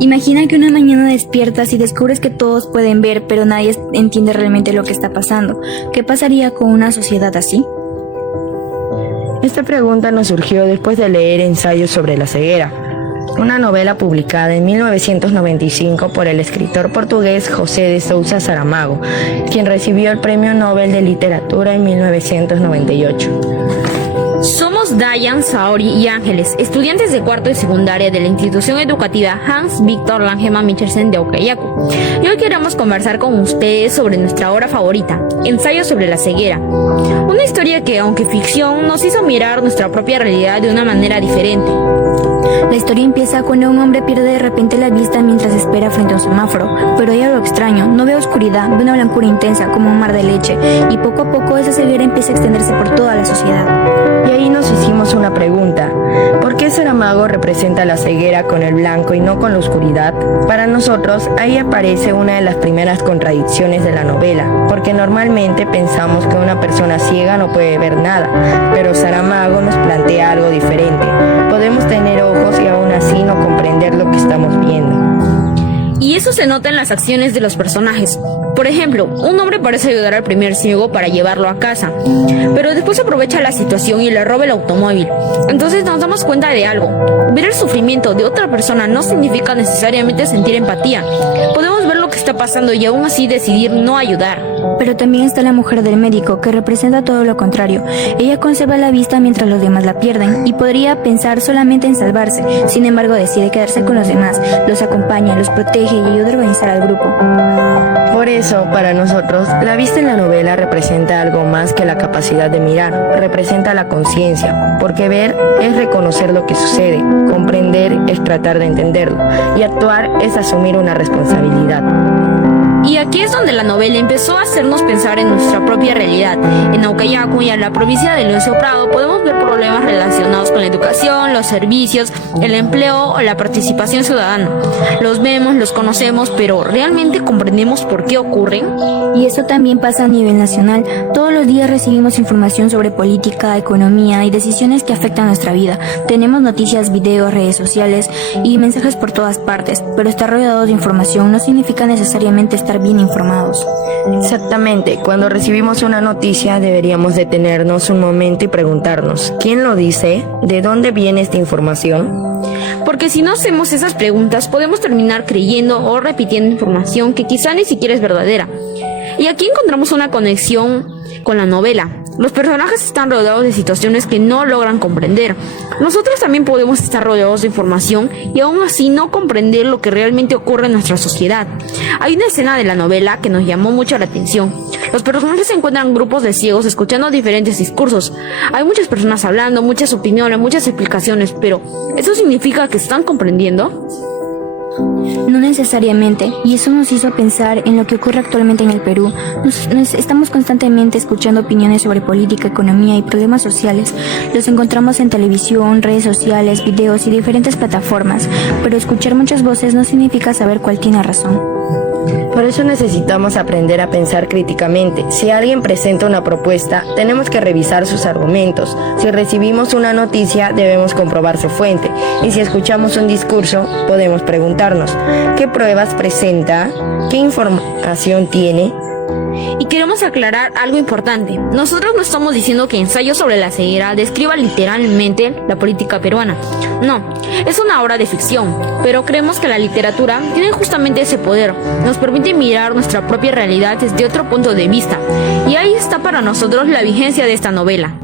Imagina que una mañana despiertas y descubres que todos pueden ver, pero nadie entiende realmente lo que está pasando. ¿Qué pasaría con una sociedad así? Esta pregunta nos surgió después de leer Ensayos sobre la ceguera, una novela publicada en 1995 por el escritor portugués José de Sousa Saramago, quien recibió el Premio Nobel de Literatura en 1998. Somos Dayan, Saori y Ángeles, estudiantes de cuarto y secundaria de la institución educativa Hans Victor Langemann Michelsen de Aucayacu. Y hoy queremos conversar con ustedes sobre nuestra obra favorita, Ensayos sobre la ceguera. Una historia que, aunque ficción, nos hizo mirar nuestra propia realidad de una manera diferente. La historia empieza cuando un hombre pierde de repente la vista mientras espera frente a un semáforo, pero hay algo extraño, no ve oscuridad, ve una blancura intensa como un mar de leche, y poco a poco esa ceguera empieza a extenderse por toda la sociedad. Y ahí nos hicimos una pregunta: ¿por qué Saramago representa la ceguera con el blanco y no con la oscuridad? Para nosotros, ahí aparece una de las primeras contradicciones de la novela, porque normalmente pensamos que una persona ciega no puede ver nada, pero Saramago nos plantea algo diferente. Podemos tener ojos y aún así no comprender lo que estamos viendo. Y eso se nota en las acciones de los personajes. Por ejemplo, un hombre parece ayudar al primer ciego para llevarlo a casa, pero después aprovecha la situación y le roba el automóvil. Entonces nos damos cuenta de algo. Ver el sufrimiento de otra persona no significa necesariamente sentir empatía. Podemos ver lo que está pasando y aún así decidir no ayudar. Pero también está la mujer del médico, que representa todo lo contrario. Ella conserva la vista mientras los demás la pierden, y podría pensar solamente en salvarse. Sin embargo, decide quedarse con los demás, los acompaña, los protege y ayuda a organizar al grupo. Por eso, para nosotros, la vista en la novela representa algo más que la capacidad de mirar, representa la conciencia, porque ver es reconocer lo que sucede, comprender es tratar de entenderlo, y actuar es asumir una responsabilidad. Y aquí es donde la novela empezó a hacernos pensar en nuestra propia realidad. En Aucayacu y en la provincia de Leoncio Prado podemos ver problemas relacionados con la educación, los servicios, el empleo o la participación ciudadana. Los vemos, los conocemos, pero ¿realmente comprendemos por qué ocurren? Y eso también pasa a nivel nacional. Todos los días recibimos información sobre política, economía y decisiones que afectan nuestra vida. Tenemos noticias, videos, redes sociales y mensajes por todas partes, pero estar rodeados de información no significa necesariamente estar bien informados. Exactamente, cuando recibimos una noticia deberíamos detenernos un momento y preguntarnos: ¿quién lo dice? ¿De dónde viene esta información? Porque si no hacemos esas preguntas podemos terminar creyendo o repitiendo información que quizá ni siquiera es verdadera. Y aquí encontramos una conexión con la novela. Los personajes están rodeados de situaciones que no logran comprender. Nosotros también podemos estar rodeados de información y aún así no comprender lo que realmente ocurre en nuestra sociedad. Hay una escena de la novela que nos llamó mucho la atención. Los personajes se encuentran grupos de ciegos escuchando diferentes discursos. Hay muchas personas hablando, muchas opiniones, muchas explicaciones, pero ¿eso significa que están comprendiendo? No necesariamente, y eso nos hizo pensar en lo que ocurre actualmente en el Perú. Estamos constantemente escuchando opiniones sobre política, economía y problemas sociales. Los encontramos en televisión, redes sociales, videos y diferentes plataformas, pero escuchar muchas voces no significa saber cuál tiene razón. Por eso necesitamos aprender a pensar críticamente. Si alguien presenta una propuesta, tenemos que revisar sus argumentos. Si recibimos una noticia, debemos comprobar su fuente. Y si escuchamos un discurso, podemos preguntarnos: ¿qué pruebas presenta? ¿Qué información tiene? Y queremos aclarar algo importante. Nosotros no estamos diciendo que Ensayos sobre la ceguera describa literalmente la política peruana. No, es una obra de ficción, pero creemos que la literatura tiene justamente ese poder. Nos permite mirar nuestra propia realidad desde otro punto de vista. Y ahí está para nosotros la vigencia de esta novela.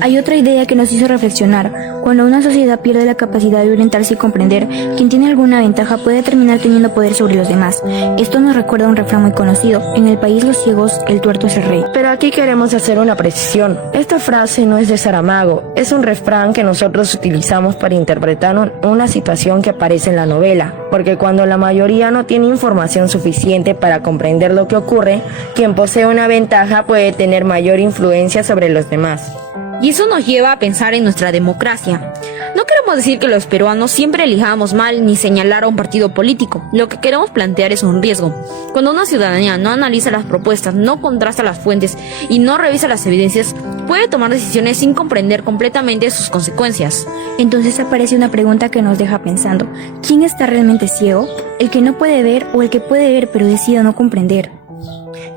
Hay otra idea que nos hizo reflexionar. Cuando una sociedad pierde la capacidad de orientarse y comprender, quien tiene alguna ventaja puede terminar teniendo poder sobre los demás. Esto nos recuerda a un refrán muy conocido: en el país los ciegos, el tuerto es el rey. Pero aquí queremos hacer una precisión. Esta frase no es de Saramago, es un refrán que nosotros utilizamos para interpretar una situación que aparece en la novela, porque cuando la mayoría no tiene información suficiente para comprender lo que ocurre, quien posee una ventaja puede tener mayor influencia sobre los demás. Y eso nos lleva a pensar en nuestra democracia. No queremos decir que los peruanos siempre elijamos mal ni señalar a un partido político. Lo que queremos plantear es un riesgo. Cuando una ciudadanía no analiza las propuestas, no contrasta las fuentes y no revisa las evidencias, puede tomar decisiones sin comprender completamente sus consecuencias. Entonces aparece una pregunta que nos deja pensando: ¿quién está realmente ciego? ¿El que no puede ver o el que puede ver pero decide no comprender?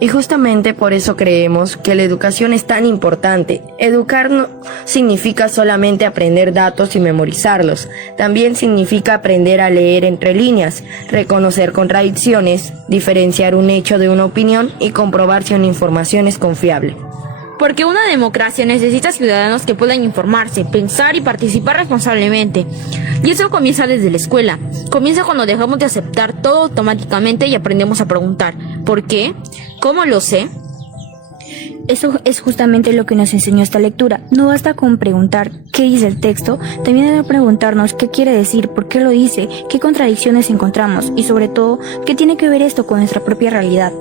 Y justamente por eso creemos que la educación es tan importante. Educar no significa solamente aprender datos y memorizarlos. También significa aprender a leer entre líneas, reconocer contradicciones, diferenciar un hecho de una opinión y comprobar si una información es confiable. Porque una democracia necesita ciudadanos que puedan informarse, pensar y participar responsablemente. Y eso comienza desde la escuela. Comienza cuando dejamos de aceptar todo automáticamente y aprendemos a preguntar: ¿por qué? ¿Cómo lo sé? Eso es justamente lo que nos enseñó esta lectura. No basta con preguntar qué dice el texto, también debe preguntarnos qué quiere decir, por qué lo dice, qué contradicciones encontramos y sobre todo, qué tiene que ver esto con nuestra propia realidad.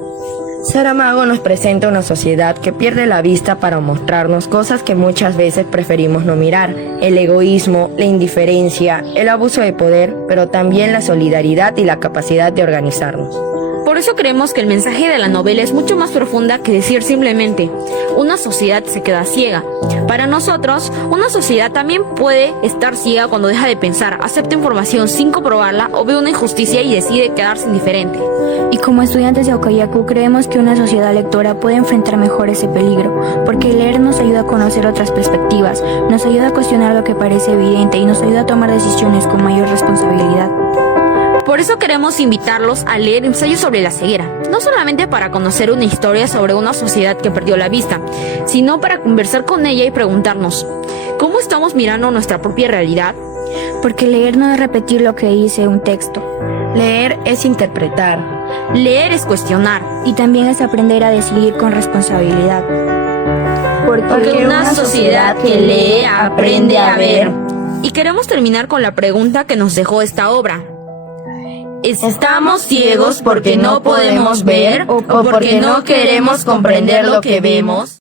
Saramago nos presenta una sociedad que pierde la vista para mostrarnos cosas que muchas veces preferimos no mirar: el egoísmo, la indiferencia, el abuso de poder, pero también la solidaridad y la capacidad de organizarnos. Por eso creemos que el mensaje de la novela es mucho más profunda que decir simplemente una sociedad se queda ciega. Para nosotros, una sociedad también puede estar ciega cuando deja de pensar, acepta información sin comprobarla o ve una injusticia y decide quedarse indiferente. Y como estudiantes de Ocayacu creemos que una sociedad lectora puede enfrentar mejor ese peligro, porque leer nos ayuda a conocer otras perspectivas, nos ayuda a cuestionar lo que parece evidente y nos ayuda a tomar decisiones con mayor responsabilidad. Por eso queremos invitarlos a leer ensayos sobre la ceguera, no solamente para conocer una historia sobre una sociedad que perdió la vista, sino para conversar con ella y preguntarnos: ¿cómo estamos mirando nuestra propia realidad? Porque leer no es repetir lo que dice un texto. Leer es interpretar. Leer es cuestionar. Y también es aprender a decidir con responsabilidad. Porque una sociedad que lee aprende a ver. Y queremos terminar con la pregunta que nos dejó esta obra: ¿estamos ciegos porque no podemos ver o porque no queremos comprender lo que vemos?